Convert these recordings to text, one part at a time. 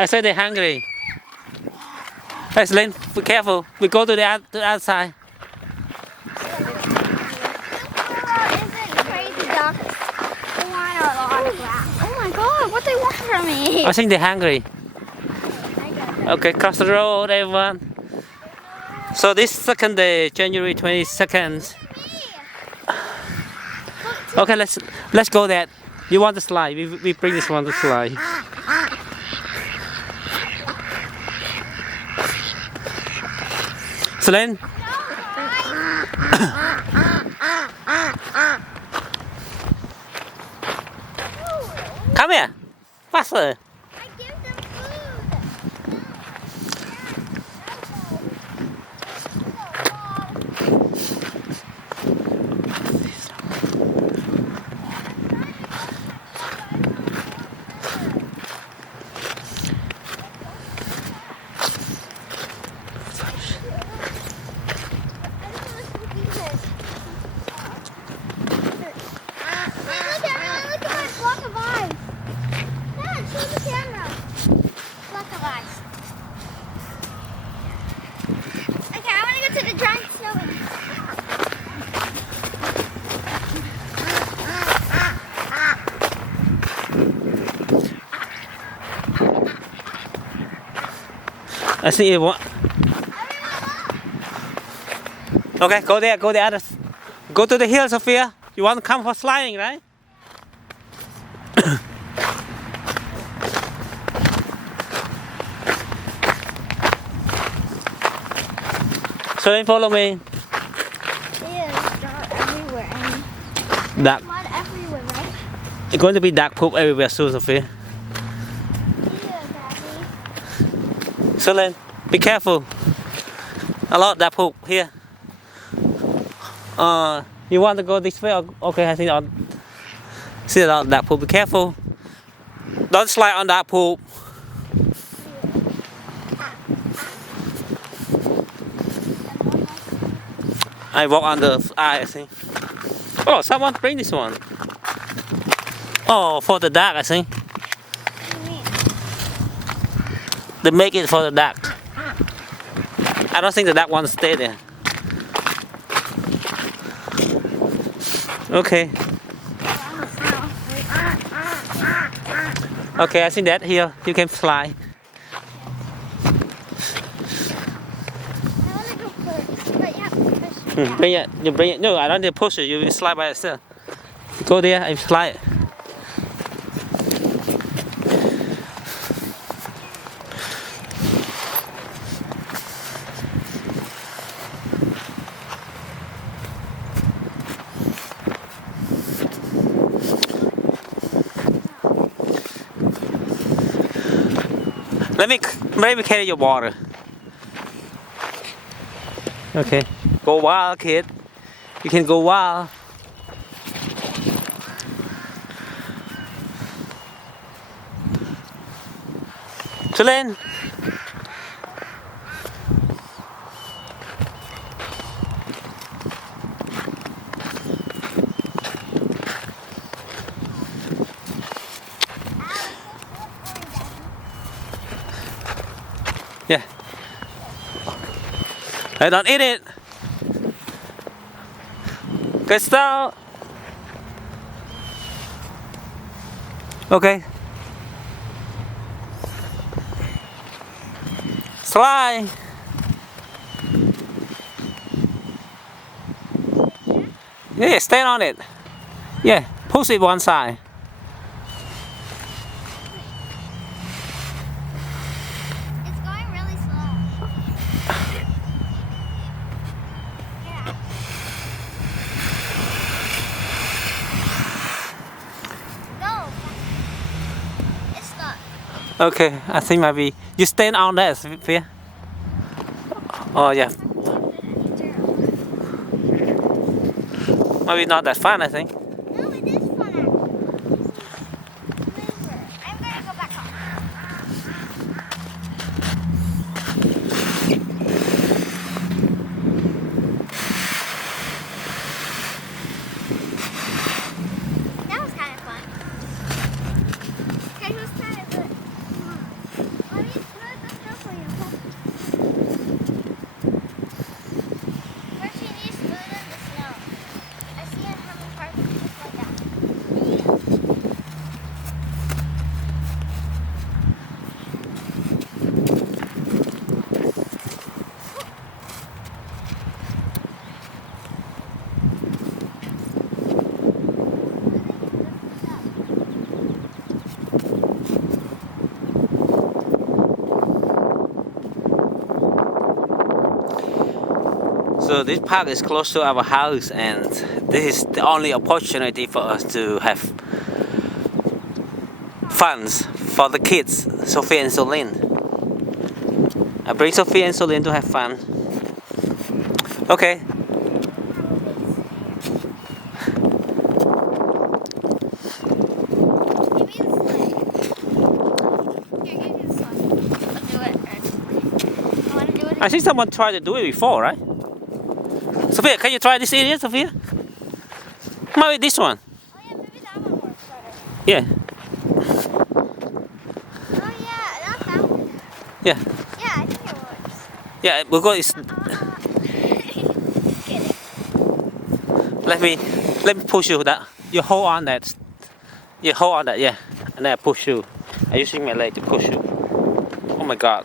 I said they're hungry. Hey, Selene, be careful. We go to the outside. Isn't crazy duck? They want a lot of grass. Oh my god, what they want from me? I think they're hungry. Okay, cross the road, everyone. So this second day, January 22nd. Okay, let's go there. You want the slide? We bring this one to slide. Selene? Come here. Faster. I give them Look at my block of ice. Dad, show the camera. Block of ice. Okay, I want to go to the giant snow. I see you want. Okay, go there, go the other. Go to the hill, Sophia. You want to come for sliding, right? So follow me. There's dirt everywhere and Dark. mud everywhere, right? It's going to be dark poop everywhere soon, Sophia. Yeah, Daddy. Selene, be careful. A lot of dark poop here. You want to go this way? Or, okay, I think I'll see a lot of dark poop. Be careful. Don't slide on dark poop. I walk on the eye, I think. Oh, someone bring this one. Oh, for the dark, I think. They make it for the dark. I don't think the dark one stay there. Okay. Okay, I think that here you can fly. I want to go first, but you have to push me. Bring it. You bring it. No, I don't need to push it. You will slide by yourself. Go there and slide. Let me carry your water. Okay. Go wild, kid. You can go wild. Selene. Yeah. Hey, don't eat it. Good stuff. Okay. Slide. Yeah, stand on it. Yeah, push it one side. It's going really slow. Yeah. Go. It's stuck. Okay, I think maybe you stand on that, Sophia. Oh yeah, maybe not that fun, I think. No, it is fun actually. I'm gonna go back on. That was kind of fun. Okay, who's kind of good? So this park is close to our house, and this is the only opportunity for us to have funs for the kids, Sophia and Solin. I bring Sophia and Solin to have fun. Okay. I think someone tried to do it before, right? Sophia, can you try this area, Sophia? Maybe this one. Oh yeah, maybe that one works better. Yeah. Oh yeah, not that one. Yeah. Yeah, I think it works. Yeah, because it's. Kidding. Let me push you that. You hold on that. You hold on that, yeah. And then I push you. I'm using my leg to push you. Oh my god.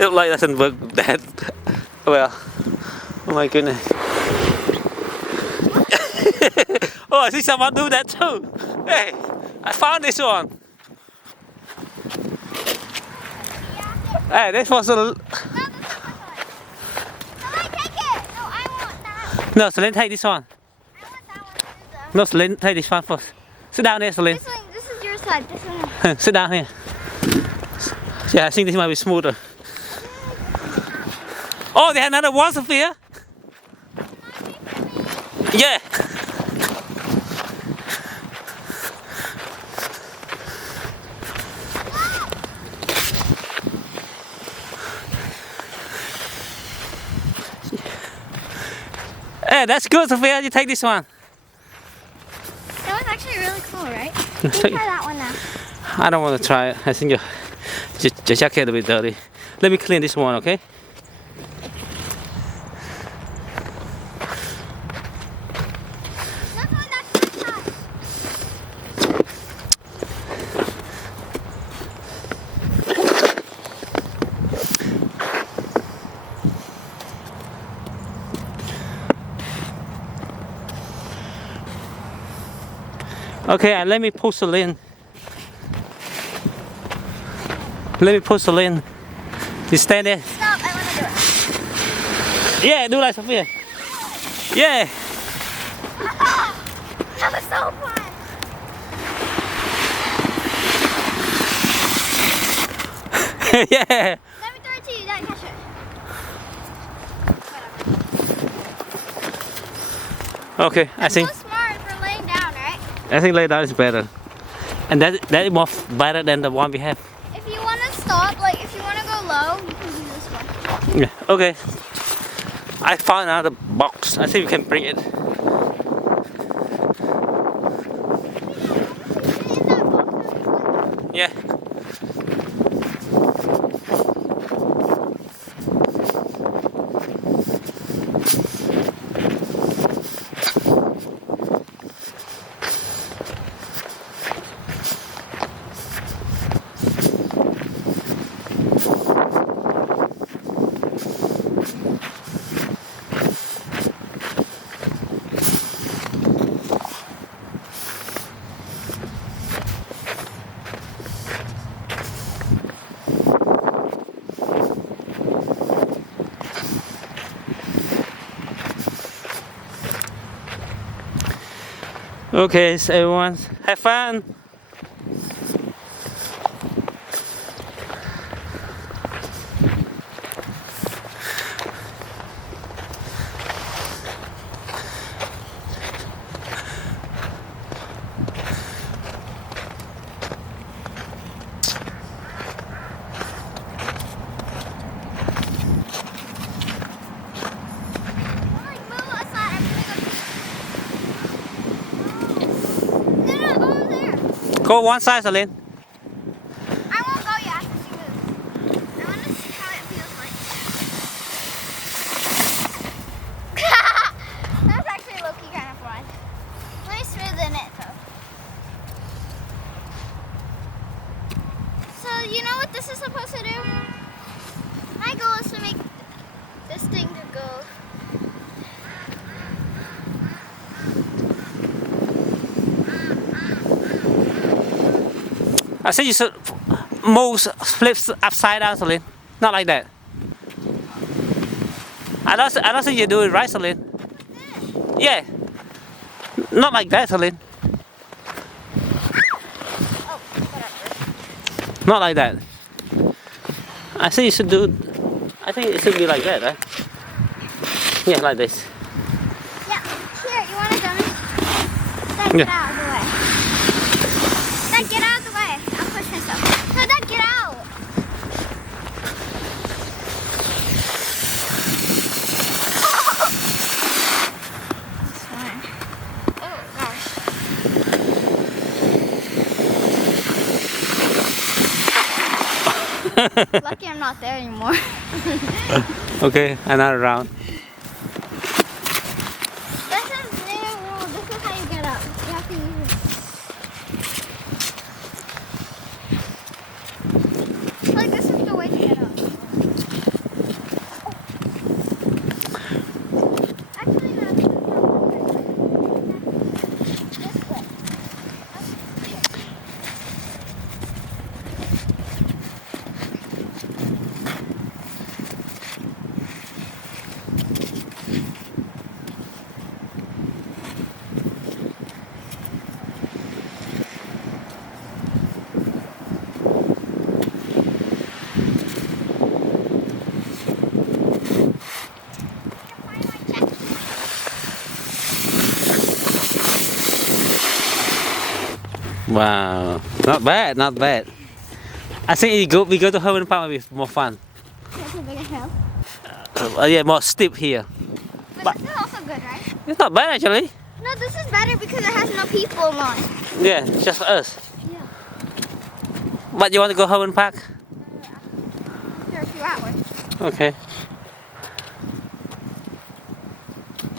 It like doesn't work that well. Oh my goodness. Oh, I see someone do that too. Hey, I found this one. Hey, this was a. No, this is my one. No, I take it. No, I want that one. No, Celine, take this one. I want that one. No, Celine, take this one first. Sit down there, Celine. This one, this is your side. This one. Sit down here. Yeah, I think this might be smoother. Oh, they had another one, Sophia. Yeah. Hey, that's good, Sophia. You take this one. That was actually really cool, right? You try that one now. I don't want to try it. I think your jacket will be dirty. Let me clean this one, okay? Look on that side. Okay, let me pull Celine. Let me pull Celine. You stand there. Stop, I want to do it. Yeah, do like Sophia. Yeah. That was so fun. Yeah. Let me throw it to you, then catch it. Whatever. Okay, I think So smart for laying down, right? lay down is better, and that is more better than the one we have. If you want to stop, like if you want to go low, you can do this one. Yeah. Okay. I found another box. I think we can bring it. In that box. Yeah. Okay, so everyone, have fun. Like, move aside. No, go over there. Go one side, Celine. I won't go yet because you move. I want to see how it feels like. That's actually low-key kind of fun. Let me smooth in it though. So you know what this is supposed to do? My goal is to make this thing to go. I said you should move, flip upside down, Celine. Not like that. I don't think you do it right, Celine. Yeah. Not like that, Celine. Oh, whatever. Not like that. I think you should do. I think it should be like that, right? Yeah, like this. Yeah. Here, you want to dummy? Dad, Yeah. get out of the way. Dad, get out of the way. I'll push myself. No, Dad, get out. It's fine. Oh, gosh. Lucky I'm not there anymore. Okay, another round. This is new rule. This is how you get up. You have to use it. Like, this is the way to get up. Actually, no. This way. Find my check. Wow, not bad, not bad. I think we go to Herman Park will be more fun. That's a bigger hill. Yeah, more steep here. But this is also good, right? It's not bad actually. No, this is better because it has no people on. Yeah, just us. Yeah. But you want to go Herman Park? After a few hours. Okay.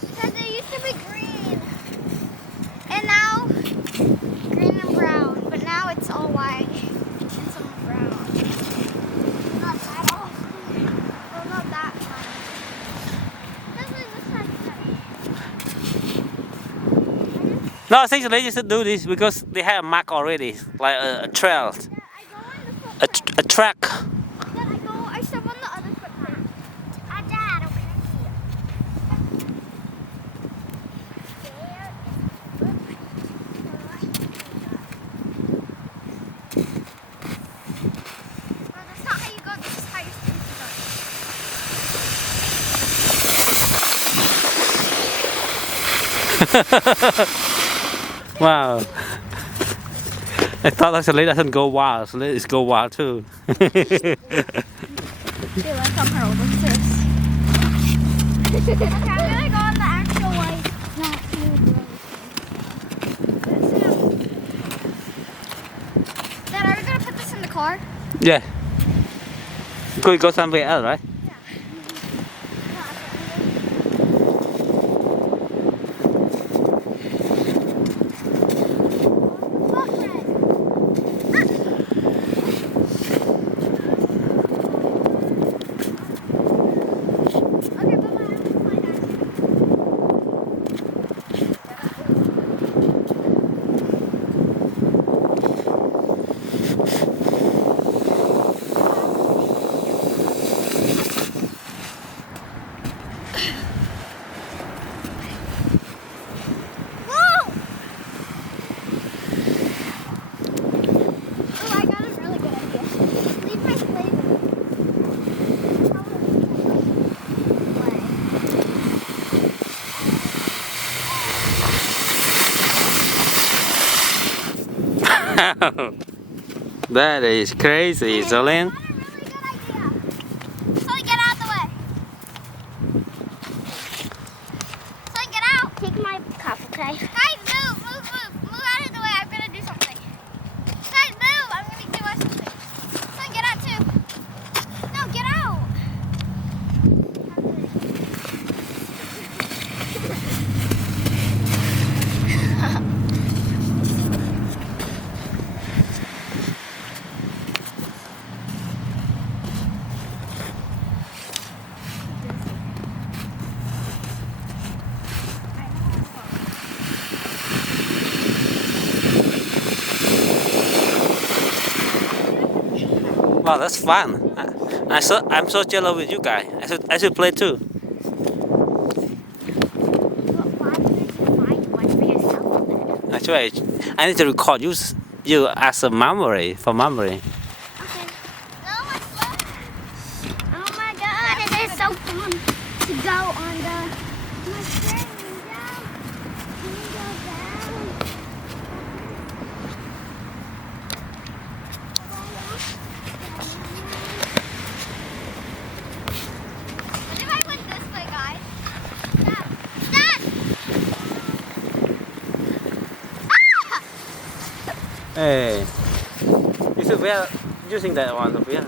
Because it used to be green. And now, green and brown. But now it's all white. And some brown. Not that all. Well, not that much. Definitely this side's better. No, I think they just do this because they have a mark already, like a trail, Yeah, I go on the footpath. a track. Then I step on the other footpath. Dad, okay, here. Well, that's not how you go. This is how you're supposed Wow. I thought that Celine doesn't go wild. Celine is go wild too. to go. She went on her over sis. Okay, I'm gonna go on the actual way. Not smooth road. Dad, are we gonna put this in the car? Yeah. Could go somewhere else, right? Okay, bye-bye. I'm gonna fly down. Whoa! Oh, I got a really good idea. Leave my flavor. That is crazy, Celine. I got a really good idea. Sully, get out of the way. Sully, get out. Take my cup, okay? Guys, move. Move out of the way. I'm gonna do something. Guys, move. I'm gonna do something. Sully, get out too. No, get out. Wow, that's fun. I'm so jealous with you guys. I should play too. Why didn't you find one for yourself then? Actually, I need to record you as a memory for memory. Okay. No, it's fun. Oh my god, it is so fun to go on the train. Down. Can you go down? What if I went this way, guys? Stop! Stop! Ah! Hey, you should wear using that one, Sophia.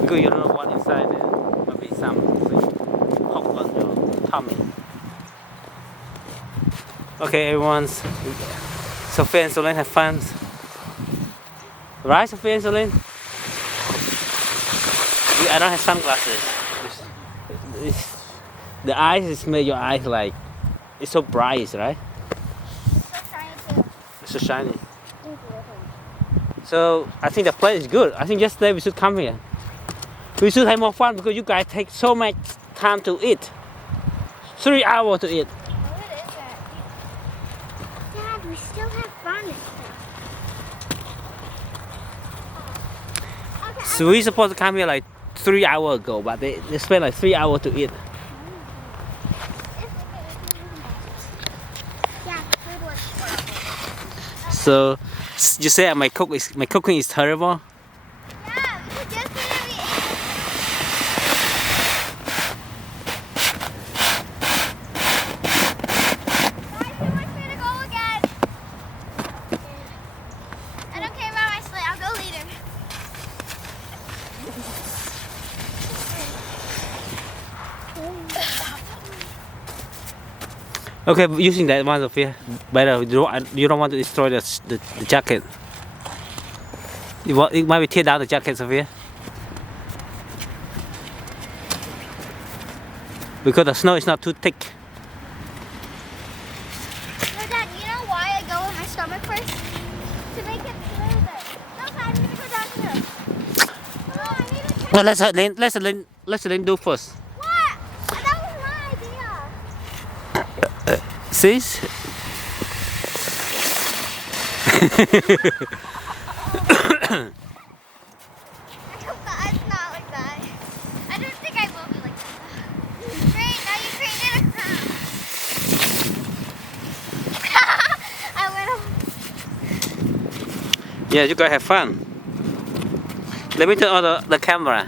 Because you don't know what inside there. Maybe something hook on your tummy. Okay, everyone. Sophia and Solène have fun. Right, Sophia and Solène? I don't have sunglasses. The eyes is made your eyes like it's so bright, right? It's so shiny too. It's so shiny. So I think the place is good. I think yesterday we should come here. We should have more fun because you guys take so much time to eat. 3 hours to eat. What is that? Dad, we still have fun and stuff. Okay, So we supposed to come here like 3 hours ago, but they spent like 3 hours to eat. yeah, the food was horrible. So you say my cooking is terrible. Yeah, because yesterday we ate. Guys, who wants me to go again? I don't care about my sleigh. I'll go lead him. Okay, using that one, Sophia. Better. You don't want to destroy the jacket. It might be tear down the jacket, Sophia. Because the snow is not too thick. No, Dad, you know why I go with my stomach first? To make it smoother. No, Dad, I'm gonna go down here. Oh, I need a check. Well, let's Lynn do first. What? That was my idea. See? I hope that it's not like that. I don't think I will be like that. Great, now you created a crown. I went Yeah, you guys have fun. Let me turn on the camera.